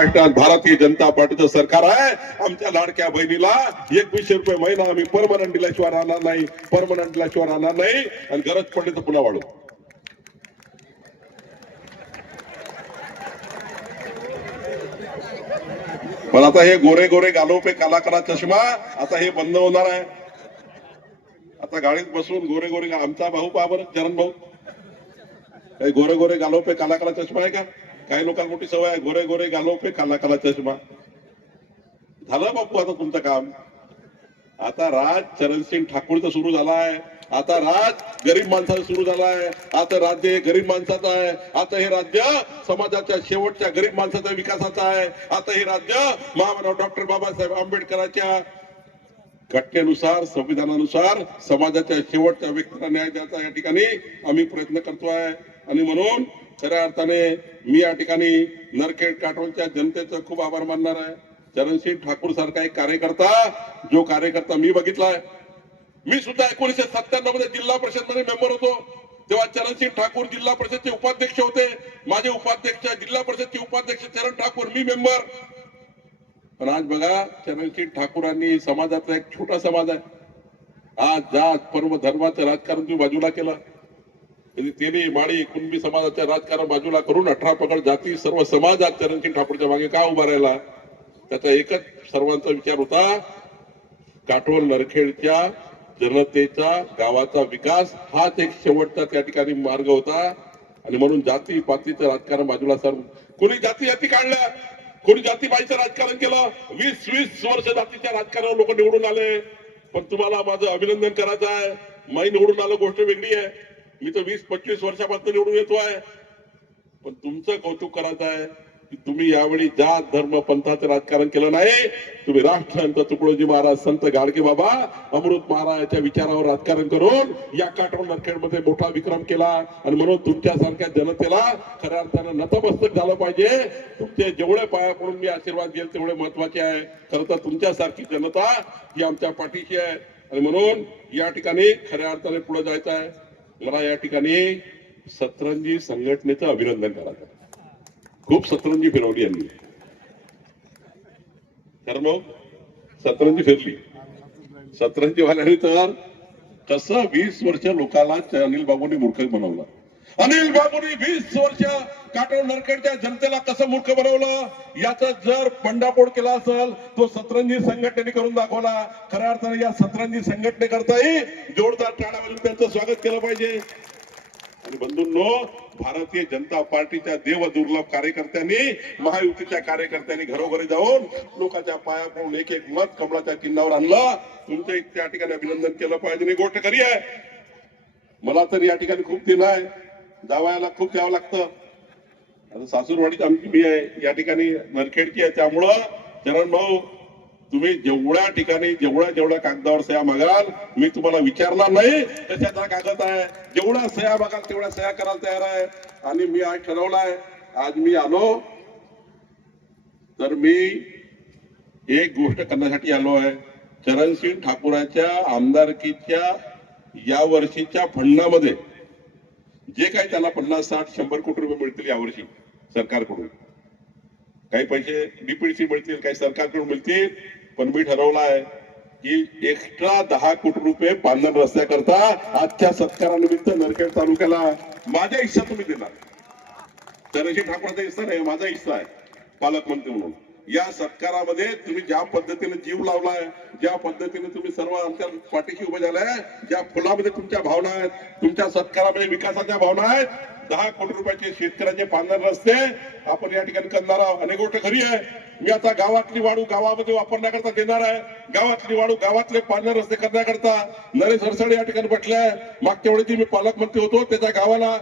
महाराष्ट्रात भारतीय जनता पार्टीचं सरकार आहे. आमच्या लाडक्या बहिणीला एकवीसशे रुपये महिना आम्ही परमनंट दिल्याशिवाय राहणार नाही. परमनंट दिल्याशिवाय राहणार नाही. आणि गरज पडली तर पुन्हा वाढू. पण आता हे गोरे गोरे गालोपे काला काला चष्मा आता हे बंद होणार आहे. आता गाडीत बसून गोरे गोरे आमचा भाऊ पहा बरं चरण भाऊ. काही गोरे गोरे गालोपे काला काला चष्मा आहे का? काही लोकांना मोठी सवय आहे गोरे गोरे गालोपे काला काला चष्मा. झालं बापू आता तुमचं काम. आता राज चरणसिंग ठाकूरचा सुरू झालाय. आता राज गरीब माणसाचा सुरू झालाय. आता राज्य हे गरीब माणसाचं आहे. आता हे राज्य समाजाच्या शेवटच्या गरीब माणसाच्या विकासाचं आहे. आता हे राज्य महामानव डॉक्टर बाबासाहेब आंबेडकरांच्या घटनेनुसार संविधानानुसार समाजाच्या शेवटच्या व्यक्तीला न्याय द्यायचा या ठिकाणी आम्ही प्रयत्न करतोय. आणि म्हणून खऱ्या अर्थाने मी या ठिकाणी नरखेड काटोलच्या जनतेचं खूप आभार मानणार आहे. चरणसिंग ठाकूर सारखा एक कार्यकर्ता जो कार्यकर्ता मी बघितलाय. मी सुद्धा एकोणीशे सत्त्याण्णवमध्ये जिल्हा परिषदमध्ये मेंबर होतो. तेव्हा चरणसिंग ठाकूर जिल्हा परिषदचे उपाध्यक्ष होते. माझे उपाध्यक्ष जिल्हा परिषदचे उपाध्यक्ष चरण ठाकूर मी मेंबर पण आज बघा चरणसिंग ठाकूरांनी समाजाचा एक छोटा समाज आहे. आज जात पर्व धर्माचं राजकारण तुम्ही बाजूला केलं. म्हणजे माळी कुणबी समाजाच्या राजकारण बाजूला करून अठरा पकड जाती सर्व समाज आज चरणसिंग ठाकूरच्या मागे का उभा राहिला? त्याचा एकच सर्वांचा विचार होता काटोल नरखेडच्या जनतेचा गावाचा विकास हाच एक शेवटचा त्या ठिकाणी मार्ग होता. आणि म्हणून जाती पातीचं राजकारण बाजूला सर कोणी जाती जाती काढल्या कोणी जाती बाईचं राजकारण केलं? वीस वीस वर्ष जातीच्या राजकारणावर लोक निवडून आले. पण तुम्हाला माझं अभिनंदन करायचं आहे. माई निवडून आलं गोष्ट वेगळी आहे. मी तर वीस पंचवीस वर्षापासून निवडून येतो आहे. पण तुमचं कौतुक करायचं आहे की तुम्ही यावेळी जात धर्म पंथाचं राजकारण केलं नाही तुम्ही राष्ट्रसंत तुकडोजी महाराज संत गाडगे बाबा अमृत महाराजांच्या विचारावर राजकारण करून या काटोल नरखेडमध्ये मोठा विक्रम केला आणि म्हणून तुमच्यासारख्या जनतेला खऱ्या अर्थानं नतमस्तक झालं पाहिजे. तुमचे जेवढे पाया पडून मी आशीर्वाद घेईल तेवढे महत्त्वाचे आहे. खरं तर तुमच्यासारखी जनता ही आमच्या पाठीशी आहे. आणि म्हणून या ठिकाणी खऱ्या अर्थाने पुढे जायचं आहे. मला या ठिकाणी सतरंजी संघटनेचं अभिनंदन करायचं खूप सतरंजी फिरवली यांनी. तर मग सतरंजी फिरली. सतरंजी वाल्यांनी तर कसं वीस वर्ष लोकांना अनिल बाबूंनी मूर्ख बनवला. अनिल बाबूंनी वीस वर्ष काटोल नरखेडच्या जनतेला कसं मूर्ख बनवलं? याचा जर पंडापोड केला असेल तो सतरंजी संघटनेने करून दाखवला. खऱ्या अर्थाने या सतरंजी संघटनेकरताही जोरदार टाळ्या वाजवून त्यांचं स्वागत केलं पाहिजे. आणि बंधूंनो भारतीय जनता पार्टीच्या देव दुर्लभ कार्यकर्त्यांनी महायुतीच्या कार्यकर्त्यांनी घरोघरी जाऊन लोकांच्या पाया पडून एक एक मत कमळाच्या चिन्हावर आणलं. तुमचं त्या ठिकाणी अभिनंदन केलं पाहिजे. गोष्ट खरी आहे मला तर या ठिकाणी खूप दिलं आहे. जावायला खूप द्यावं लागतं. आता सासूरवाडीत आमची मी आहे या ठिकाणी नरखेडची आहे. त्यामुळं चरण भाऊ तुम्ही जेवढ्या ठिकाणी जेवढ्या जेवढ्या कागदावर सह्या मागाल मी तुम्हाला विचारणार नाही कशाचा कागद आहे. जेवढा सह्या मागाल तेवढ्या सह्या करायला तयार आहे. आणि मी आज ठरवलाय आज मी आलो. तर मी एक गोष्ट करण्यासाठी आलो आहे. चरणसिंग ठाकूराच्या आमदारकीच्या या वर्षीच्या फंडामध्ये जे काही त्याला पन्नास साठ शंभर कोटी रुपये मिळतील यावर्षी सरकारकडून. काही पैसे बीपीडीसी मिळतील काही सरकारकडून मिळतील पण मी ठरवलं आहे की एक्स्ट्रा दहा कोटी रुपये पांढर रस्त्याकरता आजच्या सत्कारानिमित्त नरखेड तालुक्याला माझ्या हिस्सा तुम्ही देणार. चरणजी ठाकूरचा हिस्सा नाही माझा हिस्सा आहे. पालकमंत्री म्हणून. या सत्कारामध्ये तुम्ही ज्या पद्धतीने जीव लावलाय ज्या पद्धतीने तुम्ही सर्व आमच्या पाठीशी उभे झालाय ज्या फुलामध्ये तुमच्या भावना आहेत तुमच्या सत्कारामध्ये विकासाच्या भावना आहेत दहा कोटी रुपयाचे शेतकऱ्याचे पांढर रस्ते आपण या ठिकाणी करणार आहोत. अनेक गोष्ट खरी आहे. मी आता गावातली वाळू गावामध्ये वापरण्याकरता देणार आहे. गावातली वाळू गावातले पांढर रस्ते करण्याकरता नरेश हरसाडे या ठिकाणी म्हटले मागच्या वेळी मी पालकमंत्री होतो. त्याच्या गावाला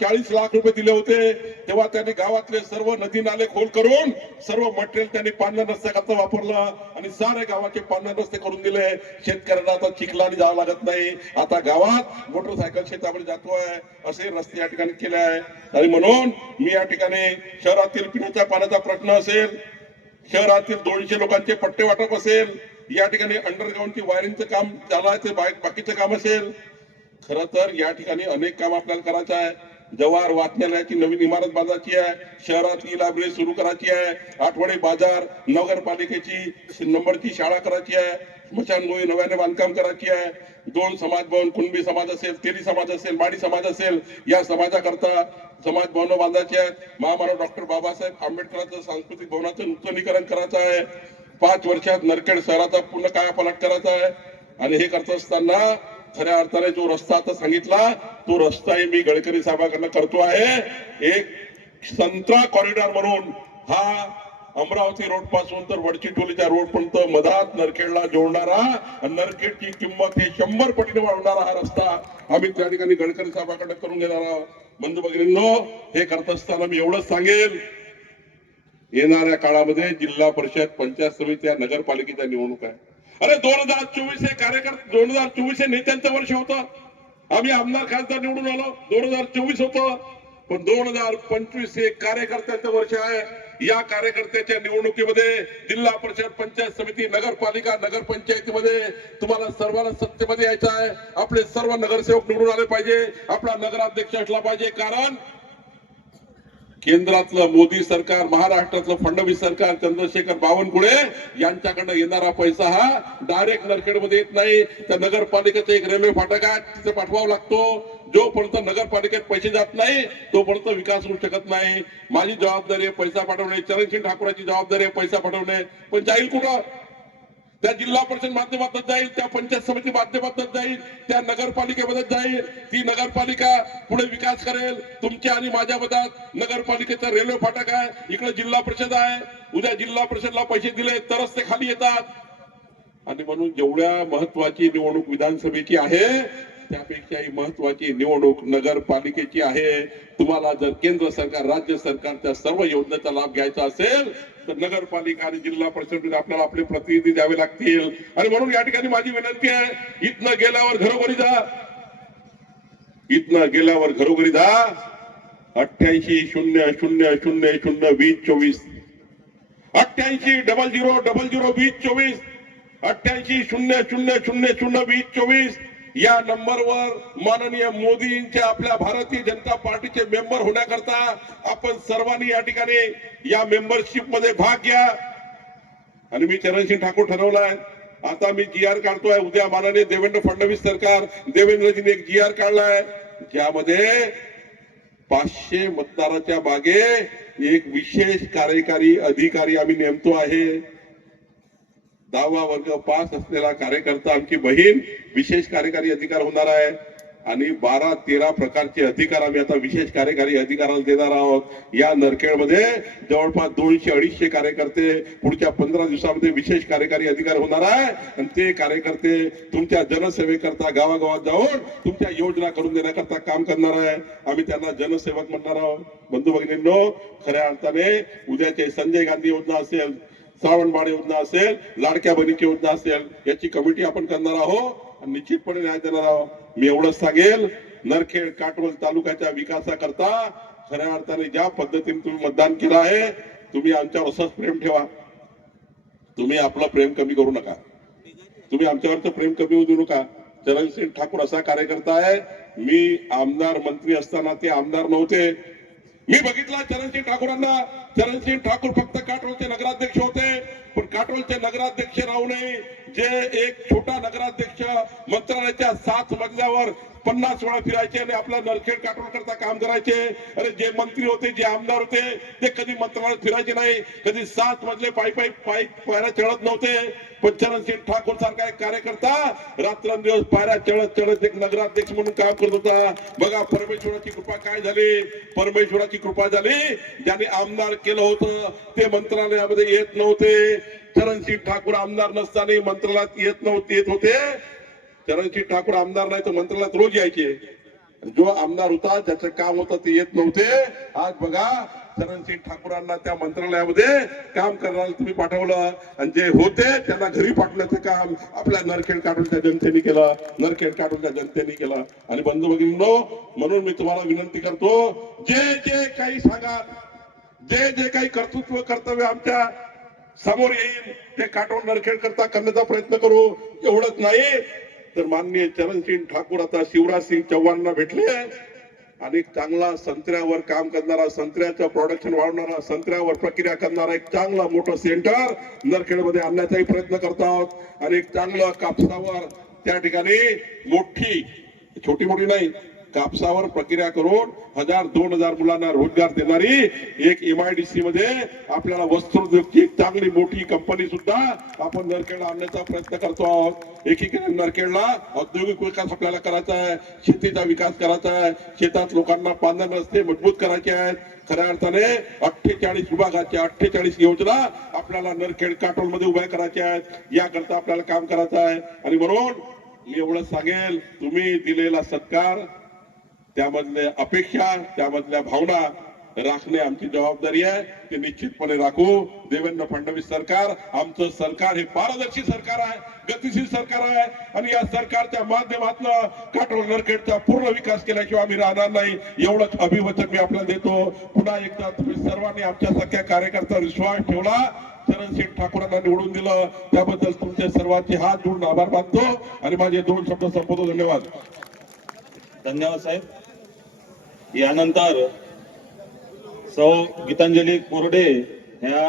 चाळीस लाख रुपये दिले होते. तेव्हा त्यांनी गावातले सर्व नदी नाले खोल करून सर्व मटेरियल त्यांनी पांढर रस्त्याकरता वापरलं आणि सारे गावाचे पांढर रस्ते करून दिले. शेतकऱ्यांना आता चिखलाने जावं लागत नाही. आता गावात मोटरसायकल शेतामध्ये जातोय. असे रस्ते या ठिकाणी केले आहे. आणि म्हणून मी या ठिकाणी शहरातील पिण्याच्या पाण्याचा प्रश्न असेल शहरातील दोनशे लोकांचे पट्टे वाटप असेल या ठिकाणी अंडरग्राऊंडची वायरिंगचं काम चालायचं बाकीचं काम असेल खर तर या ठिकाणी अनेक काम आपल्याला करायचं आहे. जवाहर वाचनालयाची नवीन इमारत बांधायची आहे शहरात ई लायब्ररी सुरू करायची आहे आठवडे बाजार नगरपालिकेची नंबरची शाळा करायची आहे स्मशानभूमी नव्याने बांधकाम करायची आहे दोन समाज भवन कुणबी समाज असेल तेरी समाज असेल माडी समाज असेल या समाजाकरता समाज भवन बांधायची आहेत. महामानव डॉक्टर बाबासाहेब आंबेडकरांचं सांस्कृतिक भवनाचं नूतनीकरण करायचं आहे. पाच वर्षात नरखेड शहराचा पूर्ण कायापालट करायचा आहे. आणि हे करत असताना खऱ्या अर्थाने जो रस्ता आता सांगितला तो रस्ताही मी गडकरी साहेबांकडनं करतो आहे. एक संत्रा कॉरिडॉर म्हणून हा अमरावती रोडपासून तर वडची टोलीच्या रोड पर्यंत मधात नरखेडला जोडणारा नरखेडची किंमत हे शंभर पटीने वाढवणारा हा रस्ता आम्ही त्या ठिकाणी गडकरी साहेबांकडे करून घेणार आहोत. बंधू भगिनींनो हे करत असताना मी एवढंच सांगेल. येणाऱ्या काळामध्ये जिल्हा परिषद पंचायत समिती या नगरपालिकेच्या निवडणूक आहे अरे दोन हजार चोवीस हे कार्यकर्ते दोन हजार चोवीस हे नेत्यांचं वर्ष होतं. आम्ही आमदार खासदार निवडून आलो. दोन हजार चोवीस होतं. पण दोन हजार पंचवीस हे कार्यकर्त्यांचं वर्ष आहे. या कार्यकर्त्याच्या निवडणुकीमध्ये जिल्हा परिषद पंचायत समिती नगरपालिका नगरपंचायतीमध्ये तुम्हाला सर्वांना सत्तेमध्ये यायचं आहे. आपले सर्व नगरसेवक निवडून आले पाहिजे. आपला नगराध्यक्ष असला पाहिजे. कारण केंद्रातलं मोदी सरकार महाराष्ट्रातलं फडणवीस सरकार चंद्रशेखर बावनकुळे यांच्याकडनं येणारा पैसा हा डायरेक्ट नरखेडमध्ये येत नाही. त्या नगरपालिकेचं एक रेल्वे फाटक आहे तिथे पाठवावा लागतो. जोपर्यंत नगरपालिकेत पैसे जात नाही तोपर्यंत विकास होऊ शकत नाही. माझी जबाबदारी आहे पैसा पाठवणे चरणसिंग ठाकूराची जबाबदारी आहे पैसा पाठवणे. पण जाईल कुठं? त्या जिल्हा परिषद माध्यमातून जाईल त्या पंचायत समिती माध्यमातून जाईल त्या नगरपालिकेमध्ये जाईल. ती नगरपालिका पुढे विकास करेल. तुमच्या आणि माझ्या मधात नगरपालिकेचा रेल्वे फाटक आहे. इकडे जिल्हा परिषद आहे. उद्या जिल्हा परिषदला पैसे दिले तरच ते खाली येतात. आणि म्हणून जेवढ्या महत्वाची निवडणूक विधानसभेची आहे. त्यापेक्षाही महत्वाची निवडणूक नगरपालिकेची आहे. तुम्हाला जर केंद्र सरकार राज्य सरकारच्या सर्व योजनेचा लाभ घ्यायचा असेल तर नगरपालिका आणि जिल्हा परिषद आपल्याला आपले प्रतिनिधी द्यावे लागतील. आणि म्हणून या ठिकाणी माझी विनंती आहे इथनं गेल्यावर घरोघरी जा. इथनं गेल्यावर घरोघरी जा. अठ्ठ्याऐंशी शून्य शून्य शून्य शून्य वीस चोवीस. अठ्ठ्याऐंशी डबल झिरो डबल झिरो वीस चोवीस. अठ्ठ्याऐंशी शून्य शून्य शून्य शून्य वीस चोवीस. या नंबरवर माननीय मोदींच्या आपल्या भारतीय जनता पार्टीचे मेंबर होण्याकरता आपण सर्वांनी या ठिकाणी या मेंबरशिपमध्ये भाग घ्या. आणि मी चरणसिंग ठाकूर ठरवलाय. आता मी जी आर काढतोय. उद्या माननीय देवेंद्र फडणवीस सरकार देवेंद्रजीने एक जी आर काढलाय. ज्यामध्ये पाचशे मतदाराच्या मागे एक विशेष कार्यकारी अधिकारी आम्ही नेमतो आहे. दहावा वर्ग पास असलेला कार्यकर्ता आमची बहीण विशेष कार्यकारी अधिकार होणार आहे. आणि बारा तेरा प्रकारचे अधिकार आम्ही आता विशेष कार्यकारी अधिकाराला देणार आहोत. या नरखेडमध्ये जवळपास दोनशे अडीचशे कार्यकर्ते पुढच्या पंधरा दिवसामध्ये विशेष कार्यकारी अधिकार होणार आहे. आणि ते कार्यकर्ते तुमच्या जनसेवेकरता गावागावात जाऊन तुमच्या योजना करून देण्याकरता काम करणार आहे. आम्ही त्यांना जनसेवक म्हणणार आहोत. बंधू भगिनींनो खऱ्या अर्थाने उद्याचे संजय गांधी योजना असेल श्रावणबाड योजना असेल लाडक्या बहिणीची योजना असेल याची कमिटी आपण करणार आहोत. आणि निश्चितपणे न्याय देणार आहोत. मी एवढंच सांगेल नरखेड काटवल तालुक्याच्या विकासाकरता खऱ्या अर्थाने ज्या पद्धतीने तुम्ही मतदान केलं आहे तुम्ही आमच्यावर असंच प्रेम ठेवा. तुम्ही आपलं प्रेम कमी करू नका. तुम्ही आमच्यावरचं प्रेम कमी होऊ देऊ नका. चरणसिंग ठाकूर असा कार्यकर्ता आहे. मी आमदार मंत्री असताना ते आमदार नव्हते. मी बघितला चरणसिंग ठाकूरांना. चरणसिंग ठाकूर फक्त काटोलचे नगराध्यक्ष होते. पण काटोलचे नगराध्यक्ष राहू नये जे एक छोटा नगराध्यक्ष मंत्रालयाच्या सात मजल्यावर पन्नास वेळा फिरायचे आणि आपला नरखेड काटोल करता काम करायचे. अरे जे मंत्री होते जे आमदार होते ते कधी मंत्रालयात फिरायचे नाही कधी सात मजले पायी पायी पायी पायऱ्या चढत नव्हते. पण सिंग ठाकूर सारखा एक कार्यकर्ता रात्रंदिवस पायऱ्या चढत चढत एक नगराध्यक्ष म्हणून काम करत होता. बघा परमेश्वराची कृपा काय झाली? परमेश्वराची कृपा झाली. ज्याने आमदार केलं होतं ते मंत्रालयामध्ये येत नव्हते. चरणसिंग ठाकूर आमदार नसताना मंत्रालयात येत नव्हते येत होते. चरणसिंग ठाकूर आमदार नाही तर मंत्रालयात रोज यायचे. जो आमदार होता ज्याचं काम होतं ते येत नव्हते. आज बघा चरणसिंग ठाकूरांना त्या मंत्रालयामध्ये काम करण्याला तुम्ही पाठवलं. आणि जे होते त्यांना घरी पाठवण्याचं काम आपल्या नरखेड काटोलच्या जनतेने केलं. नरखेड काटोलच्या जनतेने केलं. आणि बंधू भगिनींनो म्हणून मी तुम्हाला विनंती करतो जे जे काही सांगाल जे जे काही कर्तृत्व कर्तव्य आमच्या समोर येईल ते काटून नरखेड करता करण्याचा प्रयत्न करू. एवढंच नाही. तर माननीय चरणसिंग ठाकूर आता शिवराज सिंग चौहानला भेटले आणि चांगला संत्र्यावर काम करणारा संत्र्याचं प्रोडक्शन वाढवणारा संत्र्यावर प्रक्रिया करणारा एक चांगला मोठं सेंटर नरखेडमध्ये आणण्याचाही प्रयत्न करत आहोत आणि एक चांगलं कापसावर त्या ठिकाणी मोठी छोटी मोठी नाही कापसावर प्रक्रिया करून हजार दोन हजार मुलांना रोजगार देणारी एक एमआयडीसी मध्ये आपल्याला वस्त्रोद्योगची चांगली मोठी कंपनी सुद्धा आपण नरखेडला आणण्याचा प्रयत्न करतो आहोत. एकीकडे नरखेडला औद्योगिक विकास आपल्याला करायचा आहे शेतीचा विकास करायचा आहे शेतात लोकांना पांढर रस्ते मजबूत करायचे आहेत. खऱ्या अर्थाने अठ्ठेचाळीस विभागाच्या अठ्ठेचाळीस योजना आपल्याला नरखेड काटोलमध्ये उभ्या करायच्या आहेत. याकरता आपल्याला काम करायचं आहे. आणि म्हणून मी एवढं सांगेल तुम्ही दिलेला सत्कार त्यामधल्या अपेक्षा त्यामधल्या भावना राखणे आमची जबाबदारी आहे. ते निश्चितपणे राखू. देवेंद्र फडणवीस सरकार आमचं सरकार हे पारदर्शी सरकार आहे गतिशील सरकार आहे. आणि या सरकारच्या माध्यमातून काटोल नरखेडचा पूर्ण विकास केल्याशिवाय आम्ही राहणार नाही. एवढंच अभिवचन मी आपल्याला देतो. पुन्हा एकदा तुम्ही सर्वांनी आमच्या सगळ्या कार्यकर्ता विश्वास ठेवला. चरणसिंग ठाकूरांना निवडून दिलं. त्याबद्दल तुमचे सर्वांचे हात जोडून आभार मानतो. आणि माझे दोन शब्द संपवतो. धन्यवाद. धन्यवाद साहेब. यानंतर सौ गीतांजली कोरडे ह्या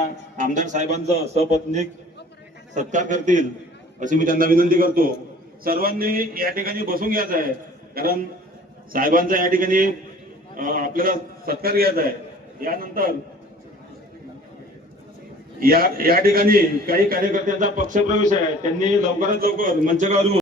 आमदार साहेबांचा सपत्नीक सत्कार करतील अशी मी त्यांना विनंती करतो. सर्वांनी या ठिकाणी बसून घ्यायचं आहे. कारण साहेबांचा या ठिकाणी आपल्याला सत्कार घ्यायचा आहे. यानंतर या या ठिकाणी काही कार्यकर्त्यांचा पक्षप्रवेश आहे. त्यांनी लवकरात लवकर मंचकावर